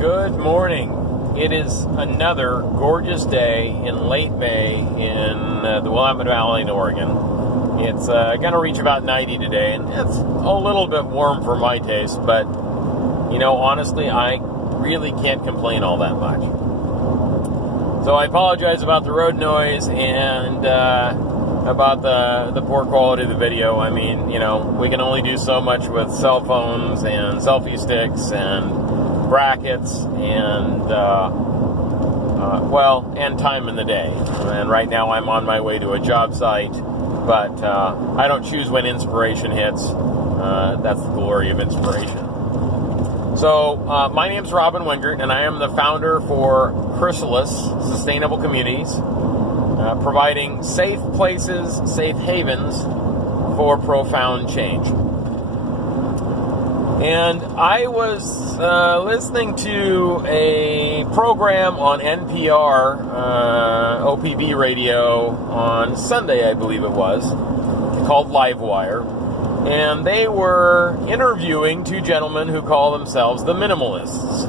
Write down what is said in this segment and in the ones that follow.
Good morning. It is another gorgeous day in late May in the Willamette Valley in Oregon. It's going to reach about 90 today, and it's a little bit warm for my taste, but, honestly, I really can't complain all that much. So I apologize about the road noise and about the poor quality of the video. I mean, we can only do so much with cell phones and selfie sticks and brackets and and time in the day. And right now I'm on my way to a job site, but I don't choose when inspiration hits. That's the glory of inspiration. So my name's Robin Wengert, and I am the founder for Chrysalis Sustainable Communities, providing safe places, safe havens for profound change. And I was listening to a program on NPR, OPB radio, on Sunday, I believe it was, called Livewire. And they were interviewing two gentlemen who call themselves the Minimalists.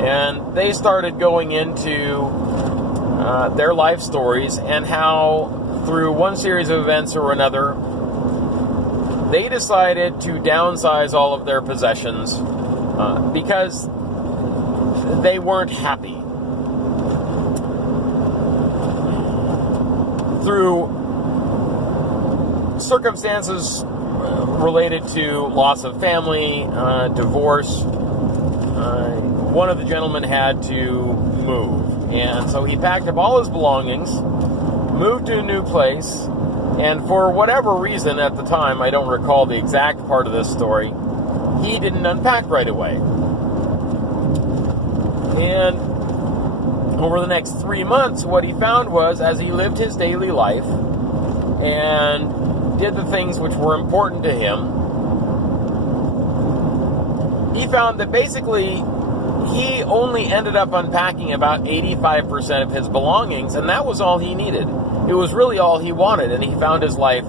And they started going into their life stories and how, through one series of events or another, they decided to downsize all of their possessions because they weren't happy. Through circumstances related to loss of family, divorce, one of the gentlemen had to move. And so he packed up all his belongings, moved to a new place, and for whatever reason at the time, I don't recall the exact part of this story, he didn't unpack right away. And over the next 3 months, what he found was, as he lived his daily life and did the things which were important to him, he found that basically he only ended up unpacking about 85% of his belongings, and that was all he needed. It was really all he wanted, and he found his life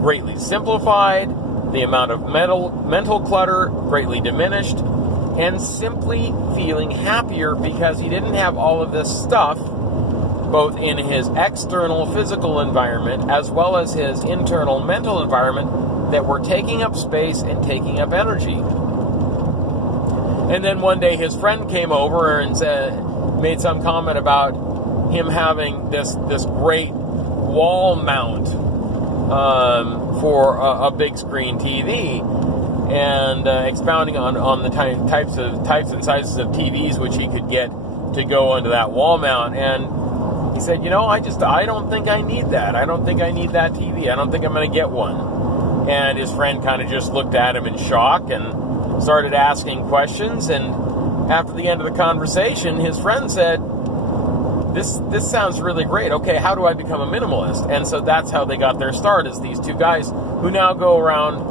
greatly simplified, the amount of mental clutter greatly diminished, and simply feeling happier because he didn't have all of this stuff, both in his external physical environment as well as his internal mental environment, that were taking up space and taking up energy. And then one day his friend came over and made some comment about him having this great wall mount for a big screen TV, and expounding on the types and sizes of TVs which he could get to go into that wall mount. And he said, I don't think I need that. I don't think I need that TV. I don't think I'm going to get one. And his friend kind of just looked at him in shock and started asking questions. And after the end of the conversation, his friend said, This sounds really great. Okay, how do I become a minimalist? And so that's how they got their start, as these two guys who now go around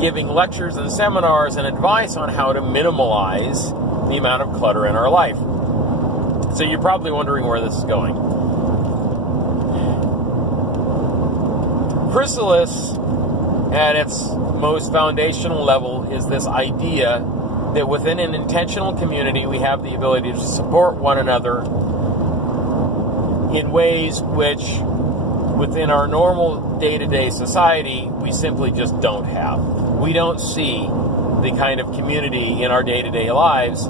giving lectures and seminars and advice on how to minimalize the amount of clutter in our life. So you're probably wondering where this is going. Chrysalis, at its most foundational level, is this idea that within an intentional community, we have the ability to support one another in ways which, within our normal day-to-day society, we simply just don't have. We don't see the kind of community in our day-to-day lives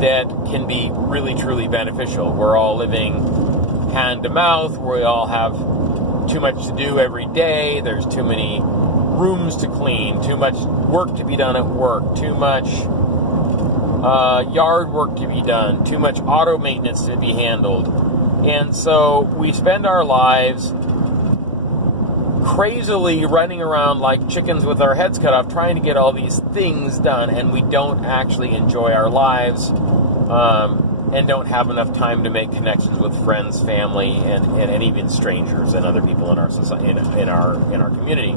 that can be really, truly beneficial. We're all living hand to mouth. We all have too much to do every day. There's too many rooms to clean, too much work to be done at work, too much yard work to be done, too much auto maintenance to be handled. And so we spend our lives crazily running around like chickens with our heads cut off, trying to get all these things done, and we don't actually enjoy our lives, and don't have enough time to make connections with friends, family, and even strangers and other people in our society, in our community.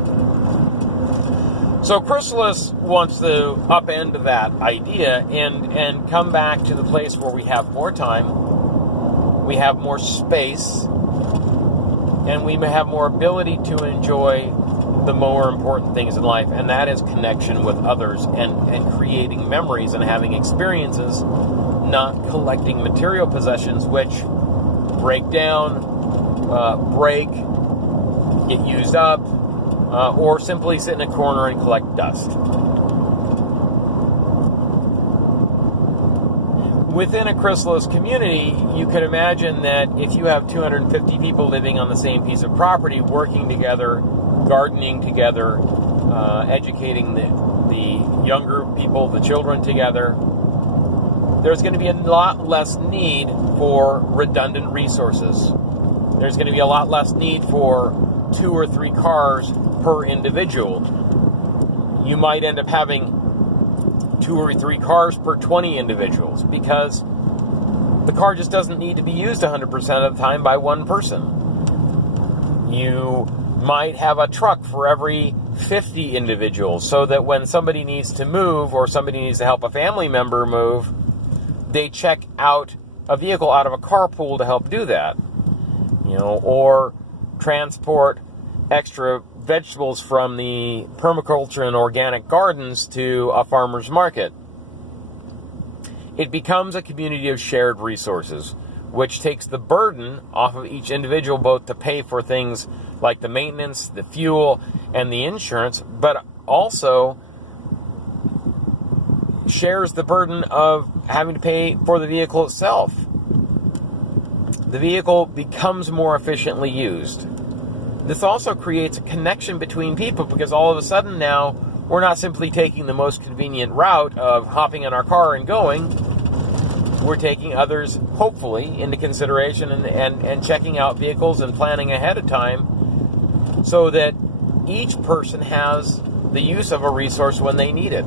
So Chrysalis wants to upend that idea and come back to the place where we have more time, we have more space, and we may have more ability to enjoy the more important things in life, and that is connection with others and creating memories and having experiences, not collecting material possessions which break down, break, get used up, or simply sit in a corner and collect dust. Within a Chrysalis community, you can imagine that if you have 250 people living on the same piece of property, working together, gardening together, educating the younger people, the children together, there's going to be a lot less need for redundant resources. There's going to be a lot less need for 2 or 3 cars per individual. You might end up having 2 or 3 cars per 20 individuals, because the car just doesn't need to be used 100% of the time by one person. You might have a truck for every 50 individuals, so that when somebody needs to move or somebody needs to help a family member move, they check out a vehicle out of a carpool to help do that. Or transport extra vegetables from the permaculture and organic gardens to a farmer's market. It becomes a community of shared resources, which takes the burden off of each individual, both to pay for things like the maintenance, the fuel, and the insurance, but also shares the burden of having to pay for the vehicle itself. The vehicle becomes more efficiently used. This also creates a connection between people, because all of a sudden now we're not simply taking the most convenient route of hopping in our car and going. We're taking others, hopefully, into consideration and checking out vehicles and planning ahead of time so that each person has the use of a resource when they need it.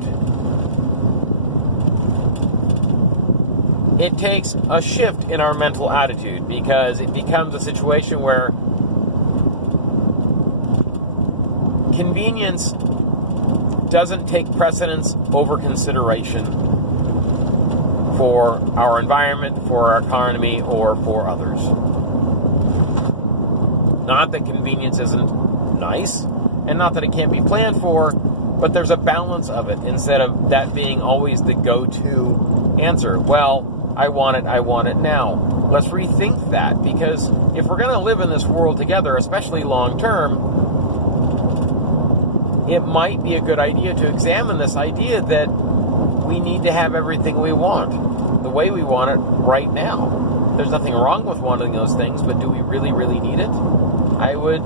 It takes a shift in our mental attitude, because it becomes a situation where convenience doesn't take precedence over consideration for our environment, for our economy, or for others. Not that convenience isn't nice, and not that it can't be planned for, but there's a balance of it, instead of that being always the go-to answer. Well, I want it now. Let's rethink that, because if we're going to live in this world together, especially long-term, it might be a good idea to examine this idea that we need to have everything we want, the way we want it right now. There's nothing wrong with wanting those things, but do we really, really need it? I would,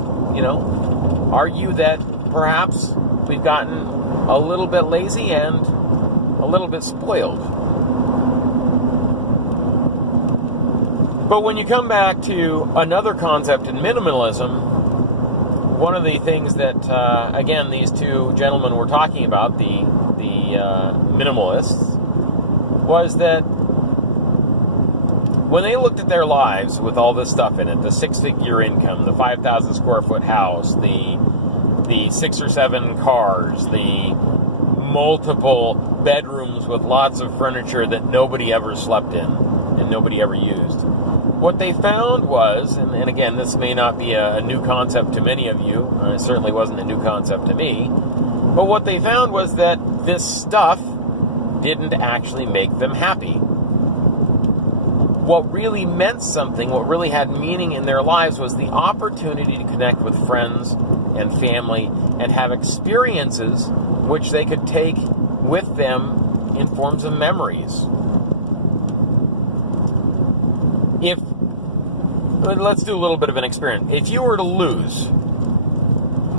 argue that perhaps we've gotten a little bit lazy and a little bit spoiled. But when you come back to another concept in minimalism, one of the things that, again, these 2 gentlemen were talking about, the minimalists, was that when they looked at their lives with all this stuff in it, the 6-figure income, the 5,000 square foot house, the 6 or 7 cars, the multiple bedrooms with lots of furniture that nobody ever slept in and nobody ever used, what they found was, and again, this may not be a new concept to many of you, it certainly wasn't a new concept to me, but what they found was that this stuff didn't actually make them happy. What really meant something, what really had meaning in their lives, was the opportunity to connect with friends and family and have experiences which they could take with them in forms of memories. Let's do a little bit of an experiment. If you were to lose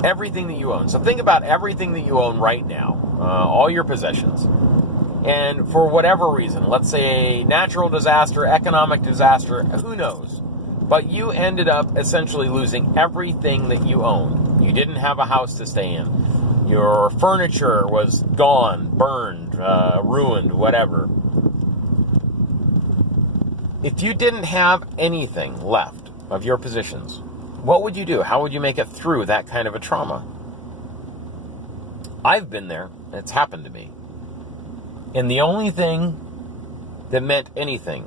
everything that you own, so think about everything that you own right now, all your possessions, and for whatever reason, let's say natural disaster, economic disaster, who knows, but you ended up essentially losing everything that you owned. You didn't have a house to stay in. Your furniture was gone, burned, ruined, whatever. If you didn't have anything left of your possessions, what would you do? How would you make it through that kind of a trauma? I've been there. It's happened to me. And the only thing that meant anything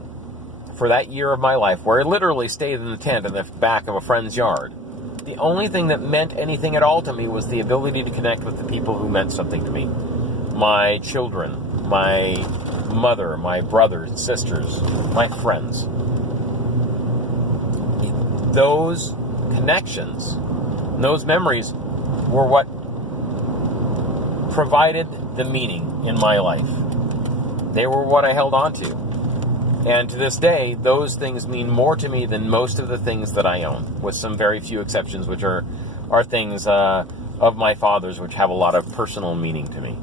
for that year of my life, where I literally stayed in the tent in the back of a friend's yard, the only thing that meant anything at all to me was the ability to connect with the people who meant something to me. My children, my mother, my brothers and sisters, my friends. Those connections, those memories were what provided the meaning in my life. They were what I held on to. And to this day, those things mean more to me than most of the things that I own, with some very few exceptions, which are things of my father's, which have a lot of personal meaning to me.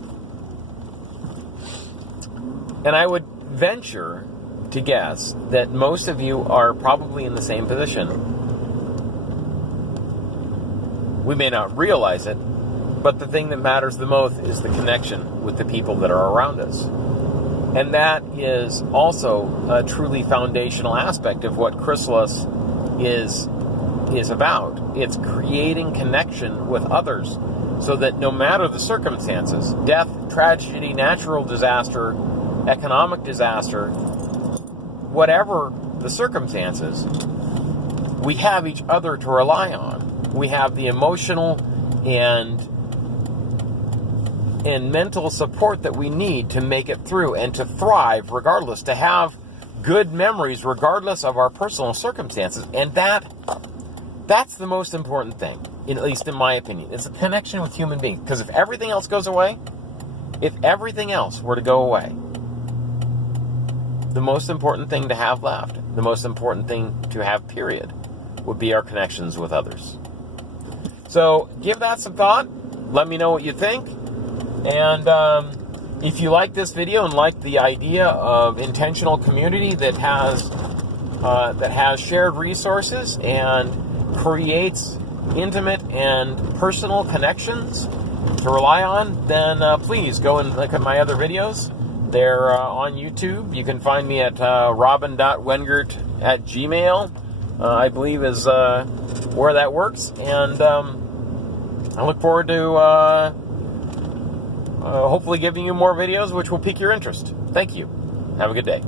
And I would venture to guess that most of you are probably in the same position. We may not realize it, but the thing that matters the most is the connection with the people that are around us. And that is also a truly foundational aspect of what Chrysalis is about. It's creating connection with others so that no matter the circumstances, death, tragedy, natural disaster, economic disaster, whatever the circumstances, we have each other to rely on. We have the emotional and mental support that we need to make it through and to thrive regardless, to have good memories regardless of our personal circumstances. And that's the most important thing, at least in my opinion. It's a connection with human beings. Because if everything else goes away, if everything else were to go away, the most important thing to have left, the most important thing to have, period, would be our connections with others. So give that some thought. Let me know what you think. And if you like this video and like the idea of intentional community that has shared resources and creates intimate and personal connections to rely on, then please go and look at my other videos. They're on YouTube. You can find me at robin.wengert@gmail, I believe is where that works. And I look forward to hopefully giving you more videos which will pique your interest. Thank you. Have a good day.